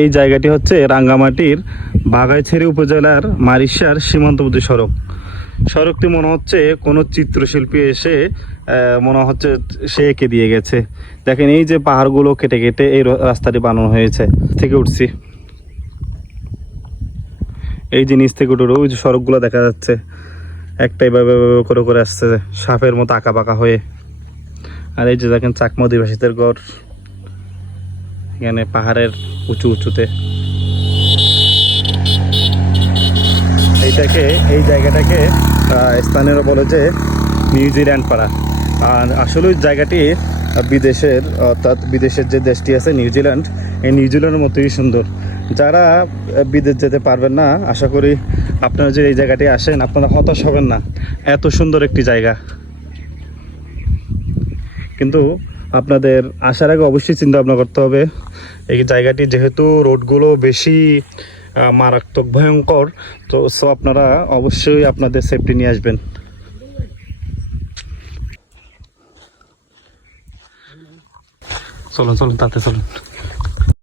এই জায়গাটি হচ্ছে রাঙ্গামাটির বাঘাইছড়ি উপজেলার মারিশার সীমান্তবর্তী সড়ক। সড়কটি মনে হচ্ছে কোনো চিত্রশিল্পী এসে মনে হচ্ছে সে এঁকে দিয়ে গেছে। দেখেন এই যে পাহাড়গুলো কেটে কেটে এই রাস্তাটি বানানো হয়েছে। থেকে উঠছি, এই যে নিচ থেকে উঠে ওই যে সড়কগুলো দেখা যাচ্ছে একটাই ভাবে করে করে আসছে সাপের মতো আঁকা বাঁকা হয়ে। আর এই যে দেখেন চাকমা অধিবাসীদের গড়, এখানে পাহাড়ের উঁচু উঁচুতে। এই জায়গাটাকে স্থানীয়রা বলে যে নিউজিল্যান্ড পাড়া। আর আসলে ওই জায়গাটি বিদেশের, অর্থাৎ বিদেশের যে দেশটি আছে নিউজিল্যান্ড, এই নিউজিল্যান্ডের মতোই সুন্দর। যারা বিদেশ যেতে পারবেন না, আশা করি আপনারা যে এই জায়গাটি আসেন আপনারা হতাশ হবেন না, এত সুন্দর একটি জায়গা। কিন্তু আপনাদের আসার আগে অবশ্যই চিন্তা ভাবনা করতে হবে এই জায়গাটি, যেহেতু রোডগুলো বেশি মারাত্মক ভয়ঙ্কর, তো আপনারা অবশ্যই আপনাদের সেফটি নিয়ে আসবেন। চলুন চলুন তাতে চলুন।